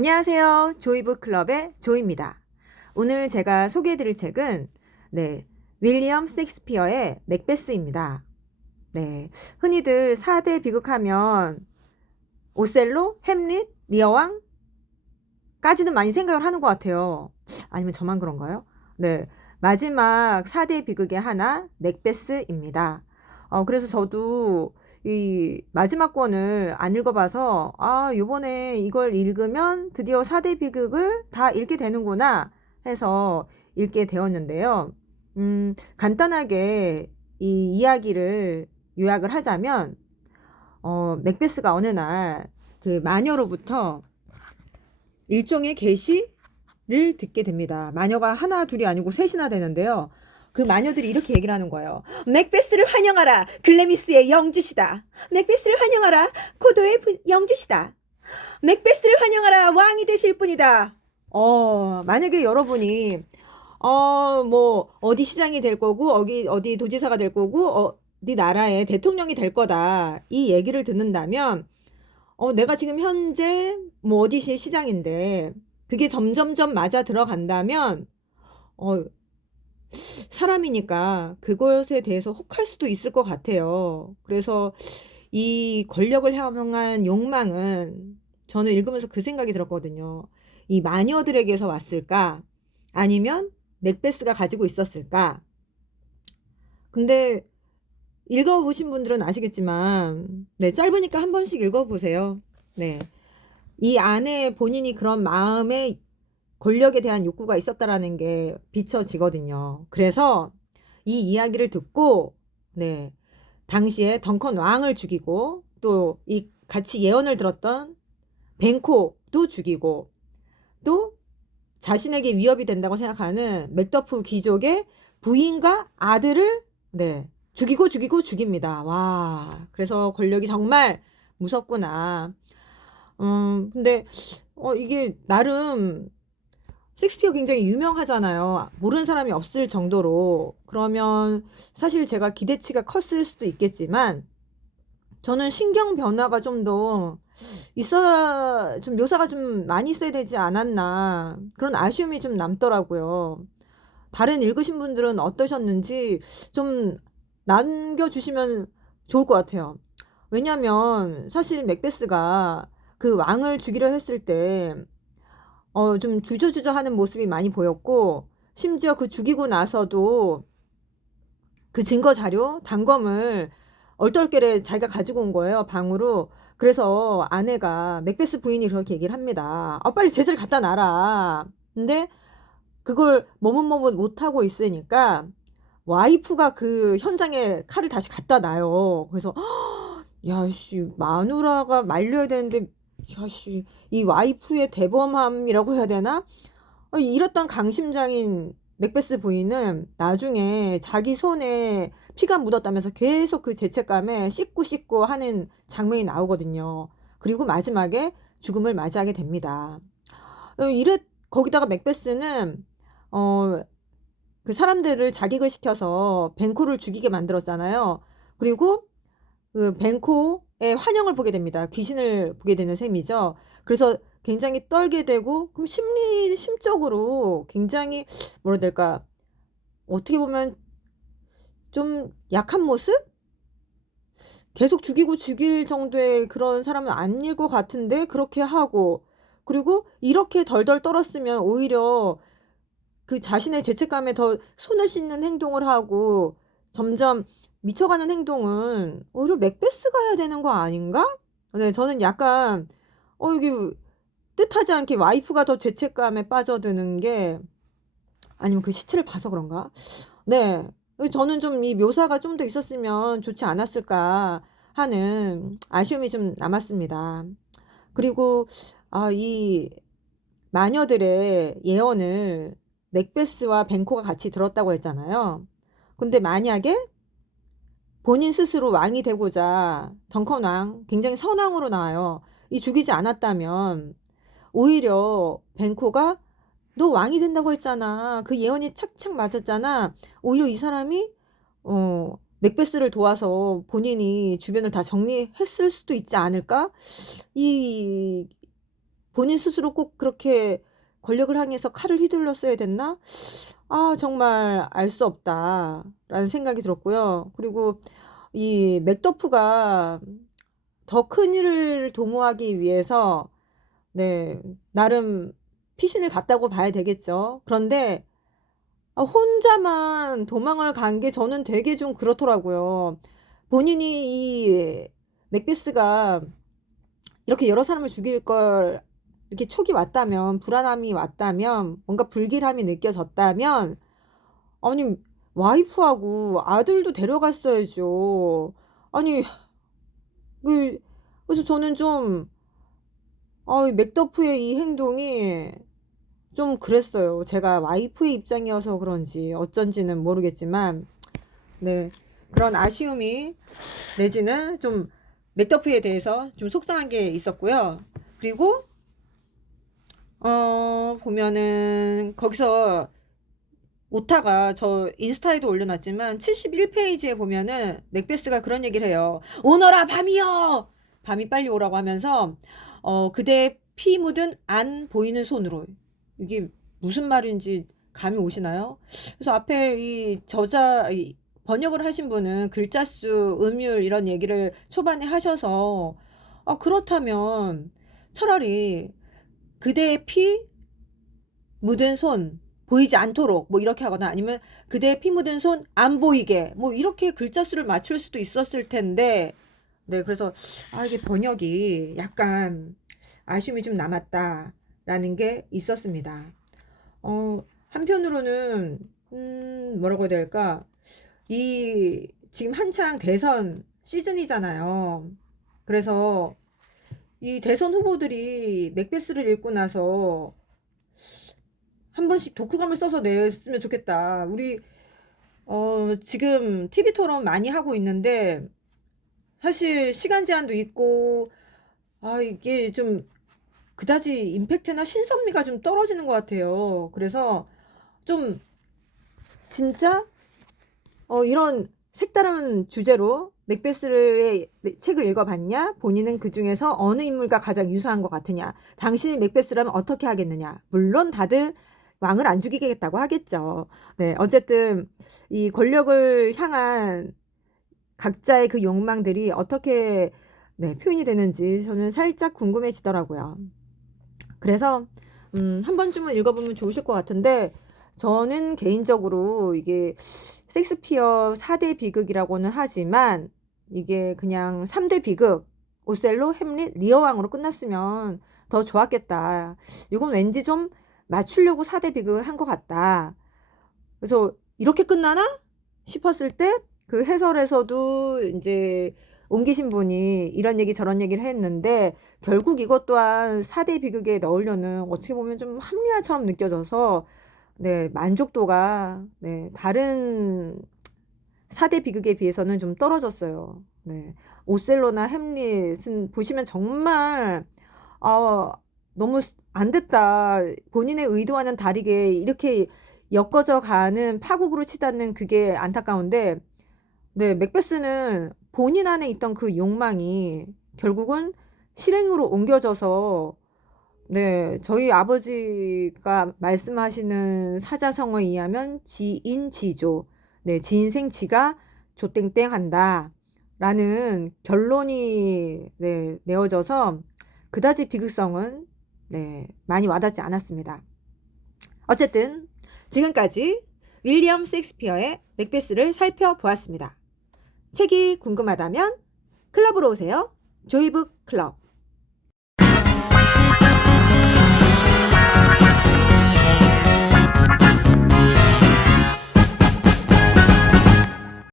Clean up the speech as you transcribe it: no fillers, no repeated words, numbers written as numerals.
안녕하세요. 조이북 클럽의 조입니다. 오늘 제가 소개해드릴 책은 윌리엄 셰익스피어의 맥베스입니다. 흔히들 4대 비극하면 오셀로, 햄릿, 리어왕까지는 많이 생각을 하는 것 같아요. 아니면 저만 그런가요? 마지막 4대 비극의 하나 맥베스입니다. 그래서 저도 이 마지막 권을 안 읽어봐서 요번에 이걸 읽으면 드디어 4대 비극을 다 읽게 되는구나 해서 읽게 되었는데요. 간단하게 이 이야기를 요약을 하자면 맥베스가 어느 날 그 마녀로부터 일종의 계시를 듣게 됩니다. 마녀가 하나 둘이 아니고 셋이나 되는데요. 그 마녀들이 이렇게 얘기를 하는 거예요. 맥베스를 환영하라. 글래미스의 영주시다. 맥베스를 환영하라. 코도의 영주시다. 맥베스를 환영하라. 왕이 되실 분이다. 만약에 여러분이 어디 시장이 될 거고 어디 도지사가 될 거고 어디 나라의 대통령이 될 거다. 이 얘기를 듣는다면 내가 지금 현재 어디 시장인데 그게 점점점 맞아 들어간다면 사람이니까 그것에 대해서 혹할 수도 있을 것 같아요. 그래서 이 권력을 향한 욕망은 저는 읽으면서 그 생각이 들었거든요. 이 마녀들에게서 왔을까? 아니면 맥베스가 가지고 있었을까? 근데 읽어보신 분들은 아시겠지만 짧으니까 한 번씩 읽어보세요. 이 안에 본인이 그런 마음의 권력에 대한 욕구가 있었다라는 게 비춰지거든요. 그래서 이 이야기를 듣고 당시에 덩컨 왕을 죽이고 또 이 같이 예언을 들었던 벤코도 죽이고 또 자신에게 위협이 된다고 생각하는 맥더프 귀족의 부인과 아들을 죽이고 죽입니다. 와, 그래서 권력이 정말 무섭구나. 근데 이게 나름 셰익스피어 굉장히 유명하잖아요. 모르는 사람이 없을 정도로. 그러면 사실 제가 기대치가 컸을 수도 있겠지만 저는 신경 변화가 좀 더 좀 묘사가 좀 많이 있어야 되지 않았나 그런 아쉬움이 좀 남더라고요. 다른 읽으신 분들은 어떠셨는지 좀 남겨주시면 좋을 것 같아요. 왜냐면 사실 맥베스가 그 왕을 죽이려 했을 때 좀 주저주저 하는 모습이 많이 보였고, 심지어 그 죽이고 나서도 그 증거 자료, 단검을 얼떨결에 자기가 가지고 온 거예요, 방으로. 그래서 아내가, 맥베스 부인이 그렇게 얘기를 합니다. 빨리 제재를 갖다 놔라. 근데 그걸 머뭇머뭇 못하고 있으니까 와이프가 그 현장에 칼을 다시 갖다 놔요. 그래서 야씨 마누라가 말려야 되는데 야씨 이 와이프의 대범함이라고 해야 되나? 이랬던 강심장인 맥베스 부인은 나중에 자기 손에 피가 묻었다면서 계속 그 죄책감에 씻고 하는 장면이 나오거든요. 그리고 마지막에 죽음을 맞이하게 됩니다. 거기다가 맥베스는 그 사람들을 자객을 시켜서 벤코를 죽이게 만들었잖아요. 그리고 그 벤코의 환영을 보게 됩니다. 귀신을 보게 되는 셈이죠. 그래서 굉장히 떨게 되고 그럼 심적으로 굉장히 뭐라 해야 될까 어떻게 보면 좀 약한 모습? 계속 죽일 정도의 그런 사람은 아닐 것 같은데 그렇게 하고 그리고 이렇게 덜덜 떨었으면 오히려 그 자신의 죄책감에 더 손을 씻는 행동을 하고 점점 미쳐가는 행동은 오히려 맥베스가 해야 되는 거 아닌가? 저는 약간 이게 뜻하지 않게 와이프가 더 죄책감에 빠져드는 게 아니면 그 시체를 봐서 그런가? 저는 좀 이 묘사가 좀 더 있었으면 좋지 않았을까 하는 아쉬움이 좀 남았습니다. 그리고 이 마녀들의 예언을 맥베스와 벤코가 같이 들었다고 했잖아요. 근데 만약에 본인 스스로 왕이 되고자 덩컨 왕 굉장히 선왕으로 나와요. 이 죽이지 않았다면 오히려 벤코가 너 왕이 된다고 했잖아. 그 예언이 착착 맞았잖아. 오히려 이 사람이 맥베스를 도와서 본인이 주변을 다 정리했을 수도 있지 않을까? 이 본인 스스로 꼭 그렇게 권력을 향해서 칼을 휘둘렀어야 됐나? 아, 정말 알 수 없다라는 생각이 들었고요. 그리고 이 맥더프가 더 큰 일을 도모하기 위해서 네, 나름 피신을 갔다고 봐야 되겠죠. 그런데 혼자만 도망을 간 게 저는 되게 좀 그렇더라고요. 본인이 이 맥베스가 이렇게 여러 사람을 죽일 걸 이렇게 촉이 왔다면, 불안함이 왔다면, 뭔가 불길함이 느껴졌다면, 아니, 와이프하고 아들도 데려갔어야죠. 아니, 그, 그래서 저는 좀, 이 맥더프의 이 행동이 좀 그랬어요. 제가 와이프의 입장이어서 그런지 어쩐지는 모르겠지만, 네. 그런 아쉬움이 내지는 좀 맥더프에 대해서 좀 속상한 게 있었고요. 그리고, 보면은 거기서 오타가 저 인스타에도 올려놨지만 71페이지에 보면은 맥베스가 그런 얘기를 해요. 오너라 밤이여! 밤이 빨리 오라고 하면서 그대 피 묻은 안 보이는 손으로 이게 무슨 말인지 감이 오시나요? 그래서 앞에 이 번역을 하신 분은 글자 수, 음율 이런 얘기를 초반에 하셔서 그렇다면 차라리 그대의 피 묻은 손 보이지 않도록 뭐 이렇게 하거나 아니면 그대의 피 묻은 손 안 보이게 뭐 이렇게 글자 수를 맞출 수도 있었을 텐데 네 그래서 이게 번역이 약간 아쉬움이 좀 남았다라는 게 있었습니다. 한편으로는 뭐라고 해야 될까 이 지금 한창 대선 시즌이잖아요. 그래서 이 대선 후보들이 맥베스를 읽고 나서 한 번씩 독후감을 써서 냈으면 좋겠다. 우리 지금 TV 토론 많이 하고 있는데 사실 시간 제한도 있고 이게 좀 그다지 임팩트나 신선미가 좀 떨어지는 것 같아요. 그래서 좀 진짜 이런 색다른 주제로 맥베스의 책을 읽어봤냐? 본인은 그 중에서 어느 인물과 가장 유사한 것 같으냐? 당신이 맥베스라면 어떻게 하겠느냐? 물론 다들 왕을 안 죽이겠다고 하겠죠. 네, 어쨌든 이 권력을 향한 각자의 그 욕망들이 어떻게 네, 표현이 되는지 저는 살짝 궁금해지더라고요. 그래서 한 번쯤은 읽어보면 좋으실 것 같은데 저는 개인적으로 이게 셰익스피어 4대 비극이라고는 하지만 이게 그냥 3대 비극 오셀로, 햄릿, 리어왕으로 끝났으면 더 좋았겠다. 이건 왠지 좀 맞추려고 4대 비극을 한 것 같다. 그래서 이렇게 끝나나 싶었을 때 그 해설에서도 이제 옮기신 분이 이런 얘기 저런 얘기를 했는데 결국 이것 또한 4대 비극에 넣으려는 어떻게 보면 좀 합리화처럼 느껴져서 네, 만족도가 네, 다른 4대 비극에 비해서는 좀 떨어졌어요. 네. 오셀로나 햄릿은 보시면 정말 너무 안 됐다. 본인의 의도와는 다르게 이렇게 엮어져 가는 파국으로 치닫는 그게 안타까운데 네, 맥베스는 본인 안에 있던 그 욕망이 결국은 실행으로 옮겨져서 네, 저희 아버지가 말씀하시는 사자성어에 의하면 지인지조, 네, 지인생지가 조땡땡 한다. 라는 결론이 네, 내어져서 그다지 비극성은 네, 많이 와닿지 않았습니다. 어쨌든 지금까지 윌리엄 셰익스피어의 맥베스를 살펴보았습니다. 책이 궁금하다면 클럽으로 오세요. 조이북 클럽.